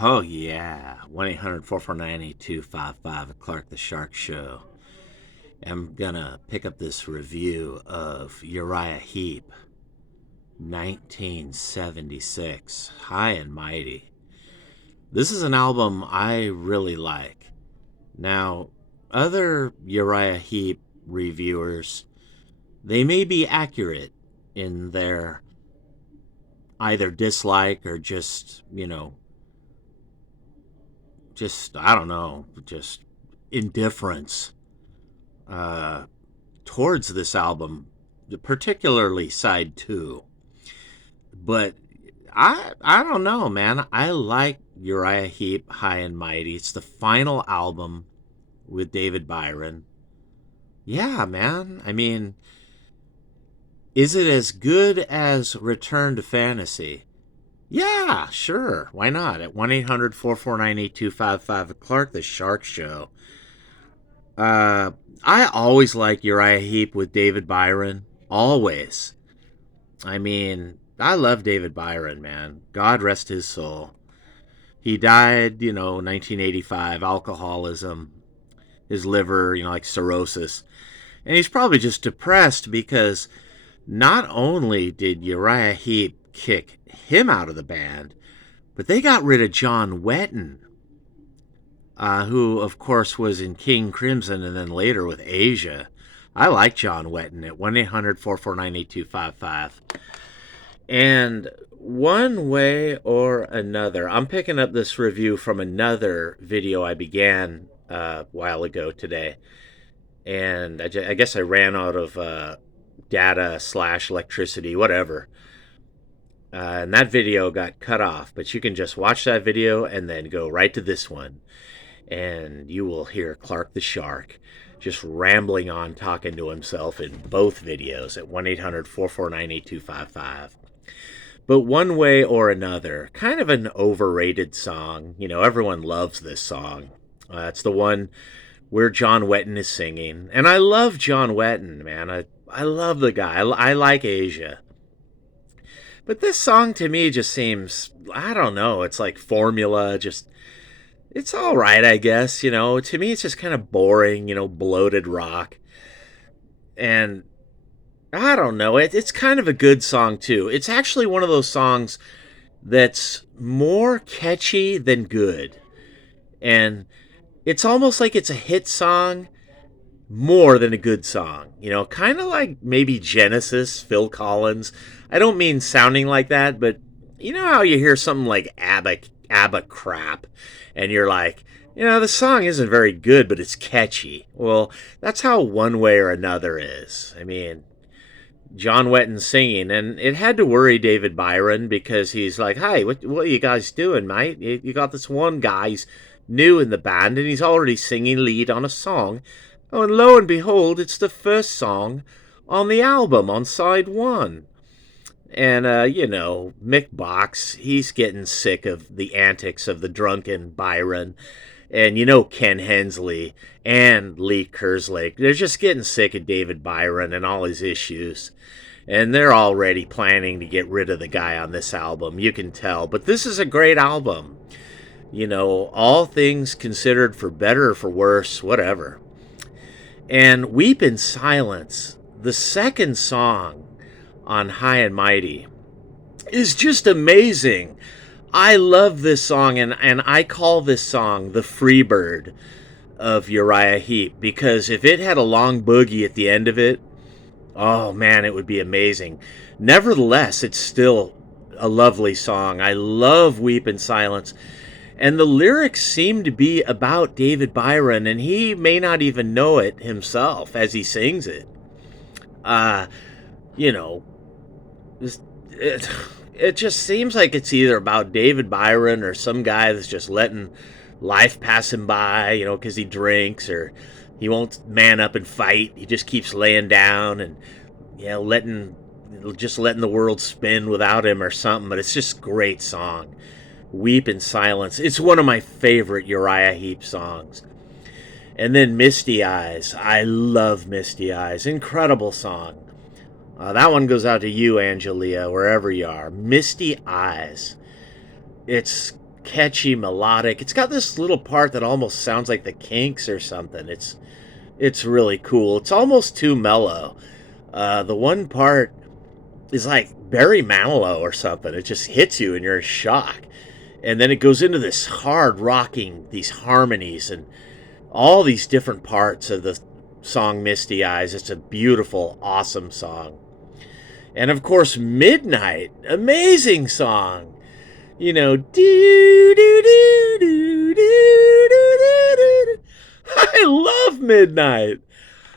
Oh, yeah. 1-800-449-8255, the Clark the Shark Show. I'm going to pick up this review of URIAH HEEP, 1976, High and Mighty. This is an album I really like. Now, other URIAH HEEP reviewers, they may be accurate in their either dislike or just I don't know, just indifference uh, towards this album, particularly side two. But I don't know, man. I like Uriah Heep, High and Mighty. It's the final album with David Byron. Yeah, man. I mean, is it as good as Return to Fantasy? Yeah, sure. Why not? At 1-800-449-8255, Clark the Shark Show. Uh, I always like Uriah Heep with David Byron. Always. I mean, I love David Byron, man. God rest his soul. He died, 1985, alcoholism, his liver, like cirrhosis. And he's probably just depressed because not only did Uriah Heep kick him out of the band, but they got rid of John Wetton, who, of course, was in King Crimson and then later with Asia. I like John Wetton at 1-800-449-8255. And one way or another, I'm picking up this review from another video I began a while ago today. And I guess I ran out of data / electricity, whatever. And that video got cut off, but you can just watch that video and then go right to this one. And you will hear Clark the Shark just rambling on, talking to himself in both videos at 1-800-449-8255. But one way or another, kind of an overrated song. Everyone loves this song. It's the one where John Wetton is singing. And I love John Wetton, man. I love the guy. I like Asia. But this song to me just seems, I don't know, it's like formula, it's all right, I guess. To me, it's just kind of boring, bloated rock. And I don't know, it's kind of a good song, too. It's actually one of those songs that's more catchy than good. And it's almost like it's a hit song more than a good song. Kind of like maybe Genesis, Phil Collins. I don't mean sounding like that, but you know how you hear something like ABBA crap, and you're like, the song isn't very good, but it's catchy. Well, that's how One Way or Another is. I mean, John Wetton singing, and it had to worry David Byron because he's like, "Hey, what are you guys doing, mate? You got this one guy, he's new in the band, and he's already singing lead on a song. Oh, and lo and behold, it's the first song on the album on side one." And, Mick Box, he's getting sick of the antics of the drunken Byron. And, Ken Hensley and Lee Kerslake, they're just getting sick of David Byron and all his issues. And they're already planning to get rid of the guy on this album. You can tell. But this is a great album. All things considered, for better or for worse, whatever. And Weep in Silence, the second song on High and Mighty, is just amazing. I love this song, and I call this song the Freebird of Uriah Heep, because if it had a long boogie at the end of it, oh man, it would be amazing. Nevertheless, it's still a lovely song. I love Weep in Silence. And the lyrics seem to be about David Byron, and he may not even know it himself as he sings it. Uh, you know, it just seems like it's either about David Byron or some guy that's just letting life pass him by, because he drinks or he won't man up and fight. He just keeps laying down and, letting the world spin without him or something. But it's just a great song. Weep in Silence. It's one of my favorite Uriah Heep songs. And then Misty Eyes. I love Misty Eyes. Incredible song. That one goes out to you, Angelia, wherever you are. Misty Eyes. It's catchy, melodic. It's got this little part that almost sounds like the Kinks or something. It's really cool. It's almost too mellow. The one part is like Barry Manilow or something. It just hits you and you're in shock. And then it goes into this hard rocking, these harmonies and all these different parts of the song Misty Eyes. It's a beautiful, awesome song. And of course, Midnight, amazing song. You know, do do do do do do do. I love Midnight.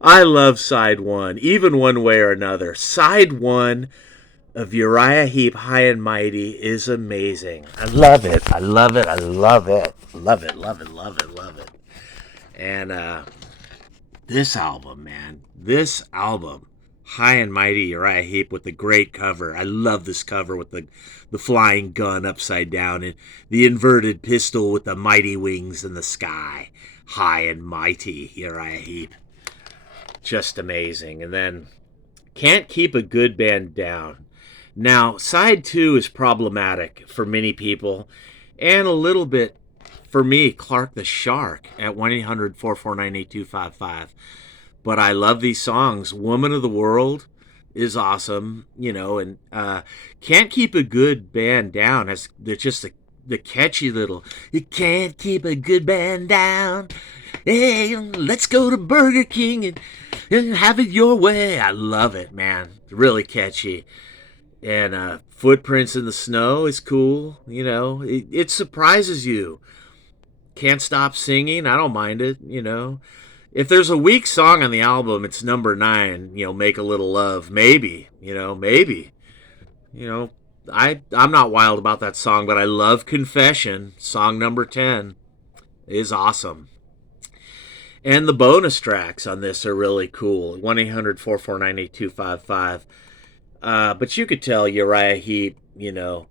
I love side one, even one way or another. Side one of Uriah Heep, High and Mighty, is amazing. I love it. I love it. I love it. Love it. Love it. Love it. Love it. And this album, man, this album, High and Mighty, Uriah Heep, with the great cover. I love this cover with the flying gun upside down and the inverted pistol with the mighty wings in the sky. High and Mighty, Uriah Heep. Just amazing. And then Can't Keep a Good Band Down. Now, side two is problematic for many people and a little bit for me, Clark the Shark, at 1-800-449-8255. But I love these songs. Woman of the World is awesome, you know, and Can't Keep a Good Band Down. They're just the catchy little, you can't keep a good band down. Hey, let's go to Burger King and have it your way. I love it, man. Really catchy. And Footprints in the Snow is cool, you know. It surprises you. Can't Stop Singing, I don't mind it, you know. If there's a weak song on the album, it's number 9, you know, Make a Little Love. Maybe, you know, maybe. You know, I'm not wild about that song, but I love Confession. Song number 10 is awesome. And the bonus tracks on this are really cool. 1-800-449-8255. But you could tell Uriah Heep, you know,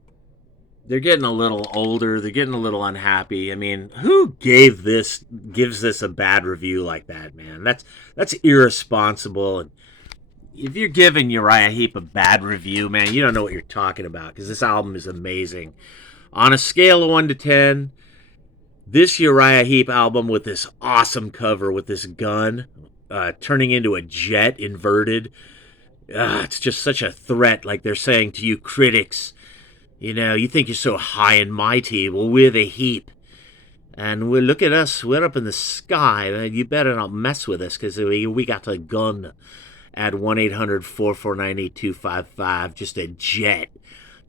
they're getting a little older. They're getting a little unhappy. I mean, who gives this a bad review like that, man? That's irresponsible. And if you're giving Uriah Heep a bad review, man, you don't know what you're talking about, because this album is amazing. On a scale of 1 to 10, this Uriah Heep album with this awesome cover with this gun turning into a jet inverted, it's just such a threat. Like they're saying to you critics, you know, you think you're so high and mighty. Well, we're the Heep. And look at us. We're up in the sky. You better not mess with us, because we got a gun at 1-800-449-8255. Just a jet.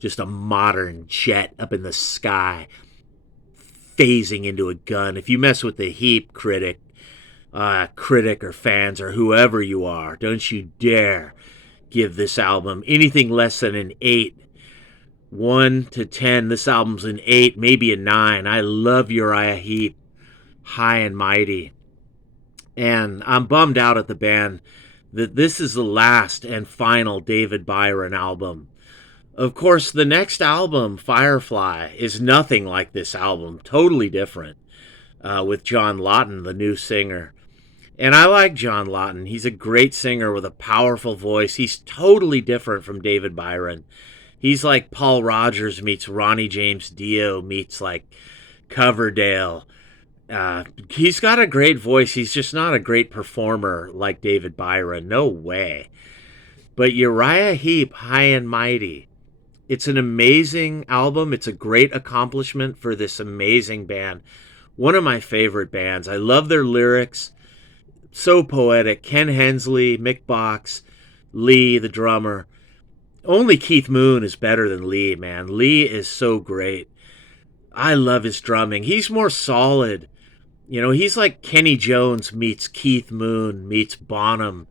Just a modern jet up in the sky, phasing into a gun. If you mess with the Heep critic or fans or whoever you are, don't you dare give this album anything less than an 8. 1 to 10, this album's an 8, maybe a 9. I love Uriah Heep, High and Mighty. And I'm bummed out at the band that this is the last and final David Byron album. Of course, the next album, Firefly, is nothing like this album. Totally different, with John Lawton, the new singer. And I like John Lawton. He's a great singer with a powerful voice. He's totally different from David Byron. He's like Paul Rogers meets Ronnie James Dio meets like Coverdale. He's got a great voice. He's just not a great performer like David Byron. No way. But Uriah Heep, High and Mighty. It's an amazing album. It's a great accomplishment for this amazing band. One of my favorite bands. I love their lyrics. So poetic. Ken Hensley, Mick Box, Lee, the drummer. Only Keith Moon is better than Lee, man. Lee is so great. I love his drumming. He's more solid. You know, he's like Kenny Jones meets Keith Moon, meets Bonham,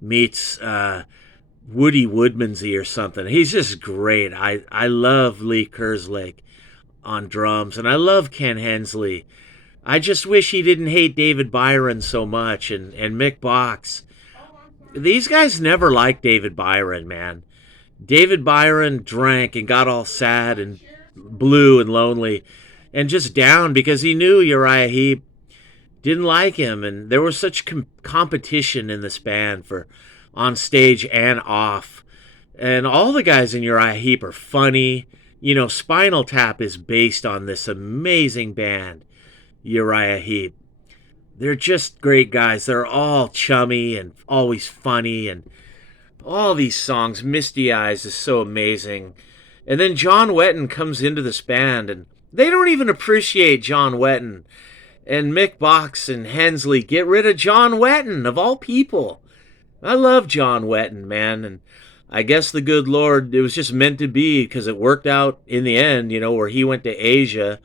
meets Woody Woodmansey or something. He's just great. I love Lee Kerslake on drums, and I love Ken Hensley. I just wish he didn't hate David Byron so much, and Mick Box. These guys never liked David Byron, man. David Byron drank and got all sad and blue and lonely and just down because he knew Uriah Heep didn't like him, and there was such competition in this band for on stage and off. And all the guys in Uriah Heep are funny, Spinal Tap is based on this amazing band, Uriah Heep. They're just great guys. They're all chummy and always funny, and all these songs. Misty Eyes is so amazing. And then John Wetton comes into this band, and they don't even appreciate John Wetton. And Mick Box and Hensley get rid of John Wetton, of all people. I love John Wetton, man, and I guess the good Lord, it was just meant to be because it worked out in the end, where he went to Asia,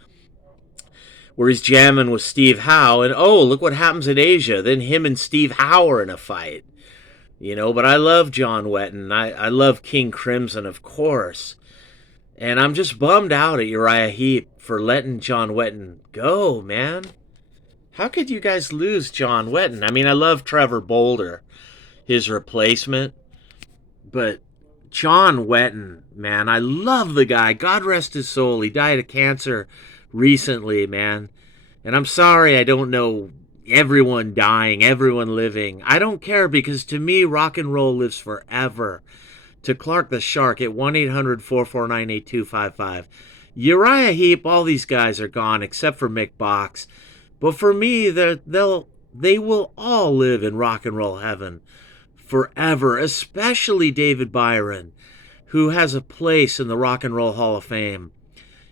where he's jamming with Steve Howe, and oh, look what happens in Asia. Then him and Steve Howe are in a fight, but I love John Wetton. I love King Crimson, of course. And I'm just bummed out at Uriah Heep for letting John Wetton go, man. How could you guys lose John Wetton? I mean, I love Trevor Bolder, his replacement. But John Wetton, man, I love the guy. God rest his soul. He died of cancer recently, man. And I'm sorry I don't know everyone dying, everyone living. I don't care because to me, rock and roll lives forever. To Clark the Shark at 1-800-449-8255. Uriah Heep, all these guys are gone except for Mick Box. But for me, they will all live in rock and roll heaven forever, especially David Byron, who has a place in the Rock and Roll Hall of Fame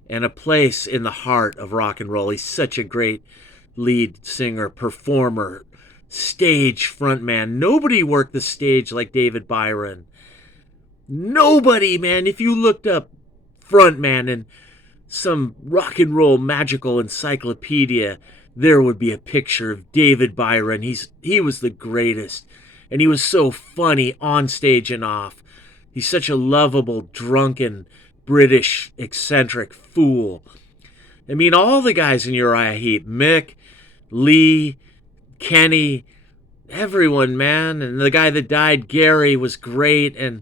and a place in the heart of rock and roll. He's such a great lead singer, performer, stage frontman. Nobody worked the stage like David Byron. Nobody, man. If you looked up frontman in some rock and roll magical encyclopedia, there would be a picture of David Byron. He was the greatest. And he was so funny on stage and off. He's such a lovable, drunken, British, eccentric fool. I mean, all the guys in Uriah Heep, Mick, Lee, Kenny, everyone, man. And the guy that died, Gary, was great. And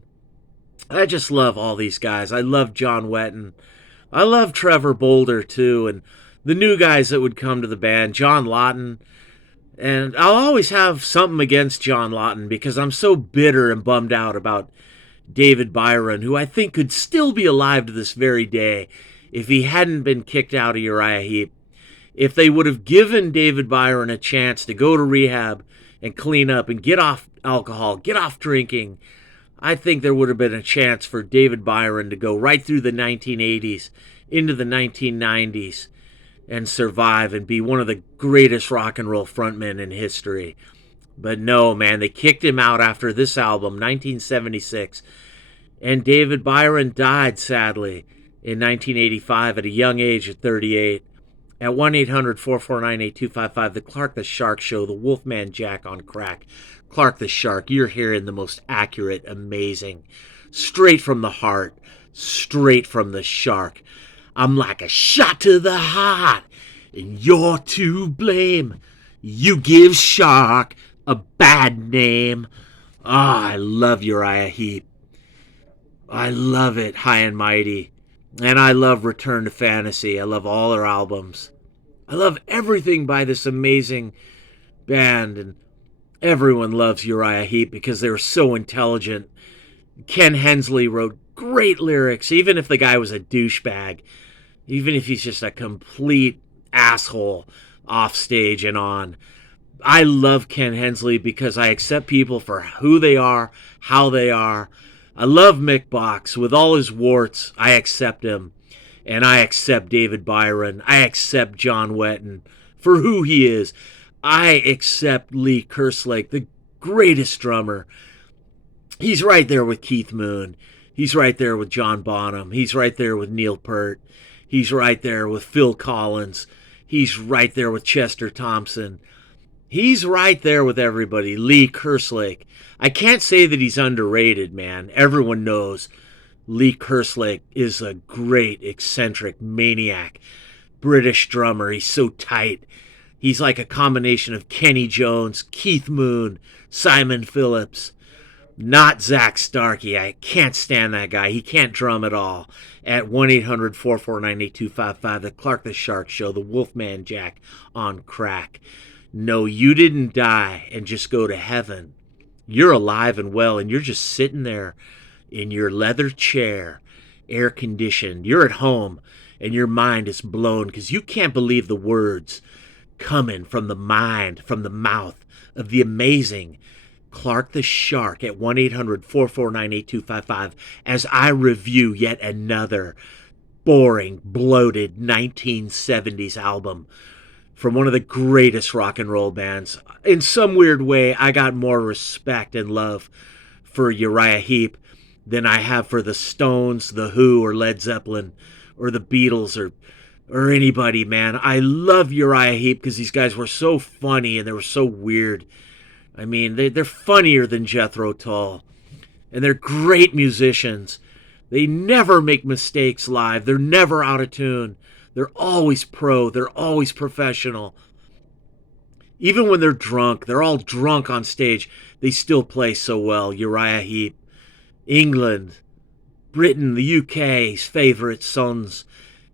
I just love all these guys. I love John Wetton. I love Trevor Bolder, too. And the new guys that would come to the band, John Lawton. And I'll always have something against John Lawton because I'm so bitter and bummed out about David Byron, who I think could still be alive to this very day if he hadn't been kicked out of Uriah Heep. If they would have given David Byron a chance to go to rehab and clean up and get off alcohol, get off drinking, I think there would have been a chance for David Byron to go right through the 1980s into the 1990s and survive and be one of the greatest rock and roll frontmen in history. But no, man, they kicked him out after this album, 1976. And David Byron died, sadly, in 1985 at a young age of 38. At 1-800-449-8255, the Clark the Shark Show, the Wolfman Jack on crack. Clark the Shark, you're hearing the most accurate, amazing, straight from the heart, straight from the shark. I'm like a shot to the heart, and you're to blame. You give Shark a bad name. I love Uriah Heep. I love it, High and Mighty. And I love Return to Fantasy. I love all their albums. I love everything by this amazing band. And everyone loves Uriah Heep because they were so intelligent. Ken Hensley wrote great lyrics, even if the guy was a douchebag. Even if he's just a complete asshole off stage and on. I love Ken Hensley because I accept people for who they are, how they are. I love Mick Box. With all his warts, I accept him. And I accept David Byron. I accept John Wetton for who he is. I accept Lee Kerslake, the greatest drummer. He's right there with Keith Moon. He's right there with John Bonham. He's right there with Neil Peart. He's right there with Phil Collins. He's right there with Chester Thompson. He's right there with everybody. Lee Kerslake. I can't say that he's underrated, man. Everyone knows Lee Kerslake is a great, eccentric, maniac British drummer. He's so tight. He's like a combination of Kenny Jones, Keith Moon, Simon Phillips. Not Zach Starkey. I can't stand that guy. He can't drum at all. At 1-800-449-8255, the Clark the Shark Show, the Wolfman Jack on crack. No, you didn't die and just go to heaven. You're alive and well, and you're just sitting there in your leather chair, air conditioned. You're at home and your mind is blown because you can't believe the words coming from the mind, from the mouth of the amazing Clark the Shark at 1-800-449-8255 as I review yet another boring, bloated 1970s album from one of the greatest rock and roll bands. In some weird way, I got more respect and love for Uriah Heep than I have for the Stones, the Who, or Led Zeppelin, or the Beatles, or anybody, man. I love Uriah Heep because these guys were so funny and they were so weird. I mean, they're funnier than Jethro Tull. And they're great musicians. They never make mistakes live. They're never out of tune. They're always pro. They're always professional. Even when they're drunk, they're all drunk on stage. They still play so well. Uriah Heep, England, Britain, the UK's favorite sons.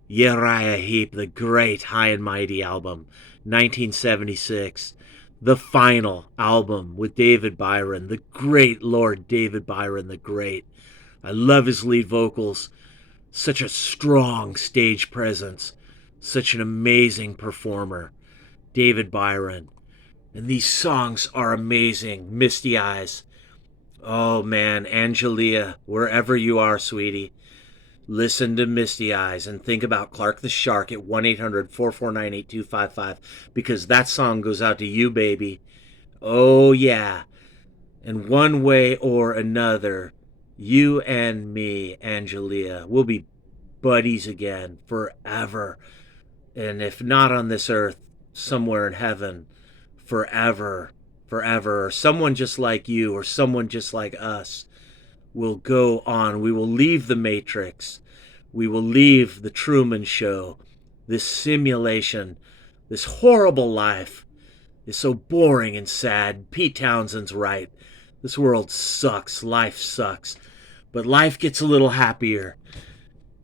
Uriah Heep, the great High and Mighty album, 1976. The final album with David Byron, the great Lord David Byron, the great. I love his lead vocals. Such a strong stage presence. Such an amazing performer. David Byron. And these songs are amazing. Misty Eyes. Oh man, Angelia, wherever you are, sweetie, listen to Misty Eyes and think about Clark the Shark at 1-800-449-8255 because that song goes out to you, baby. Oh yeah. And one way or another, you and me, Angelia, will be buddies again forever. And if not on this earth, somewhere in heaven, forever, forever. Or someone just like you or someone just like us will go on. We will leave the Matrix. We will leave the Truman Show, this simulation, this horrible life is so boring and sad. Pete Townsend's right. This world sucks. Life sucks. But life gets a little happier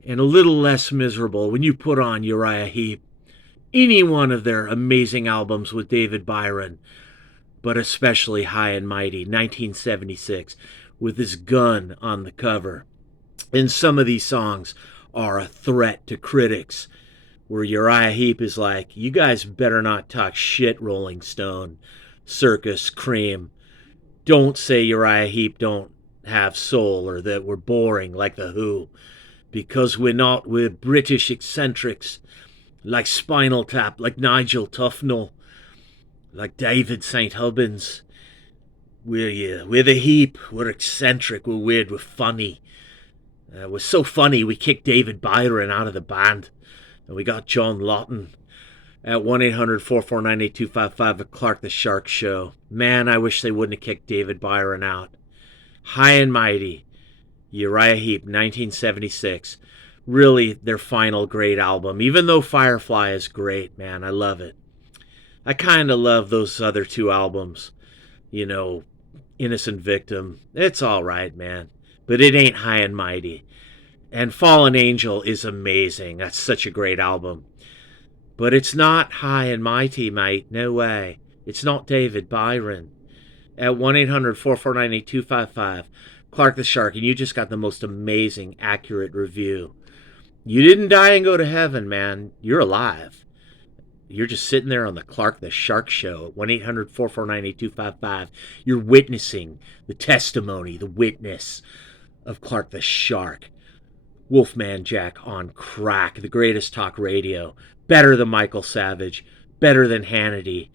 and a little less miserable when you put on Uriah Heep, any one of their amazing albums with David Byron, but especially High and Mighty, 1976, with his gun on the cover. And some of these songs are a threat to critics, where Uriah Heep is like, you guys better not talk shit, Rolling Stone, Circus, Cream. Don't say Uriah Heep don't have soul or that we're boring like the Who, because we're not. We're British eccentrics, like Spinal Tap, like Nigel Tufnell, like David St. Hubbins. We're the Heep. We're eccentric. We're weird. We're funny. We're so funny we kicked David Byron out of the band. And we got John Lawton at 1-800-449-8255 at Clark the Shark Show. Man, I wish they wouldn't have kicked David Byron out. High and Mighty, Uriah Heep, 1976. Really their final great album. Even though Firefly is great, man, I love it. I kind of love those other two albums. You know, Innocent Victim. It's all right, man. But it ain't High and Mighty. And Fallen Angel is amazing. That's such a great album. But it's not High and Mighty, mate. No way. It's not David Byron. At 1-800-449-8255, Clark the Shark, and you just got the most amazing, accurate review. You didn't die and go to heaven, man. You're alive. You're just sitting there on the Clark the Shark Show at 1-800-449-8255. You're witnessing the testimony, the witness of Clark the Shark. Wolfman Jack on crack, the greatest talk radio, better than Michael Savage, better than Hannity,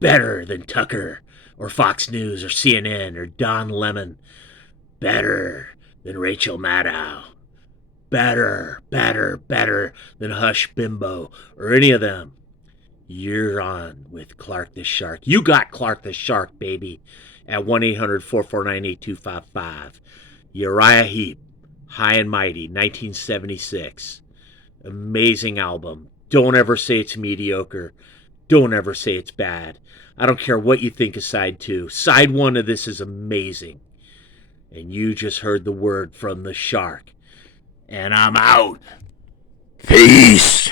better than Tucker or Fox News or CNN or Don Lemon, better than Rachel Maddow, better than Hush Bimbo or any of them. You're on with Clark the Shark. You got Clark the Shark, baby, at 1-800-449-8255. Uriah Heep, High and Mighty, 1976. Amazing album. Don't ever say it's mediocre. Don't ever say it's bad. I don't care what you think of side 2. Side 1 of this is amazing. And you just heard the word from the Shark. And I'm out. Peace.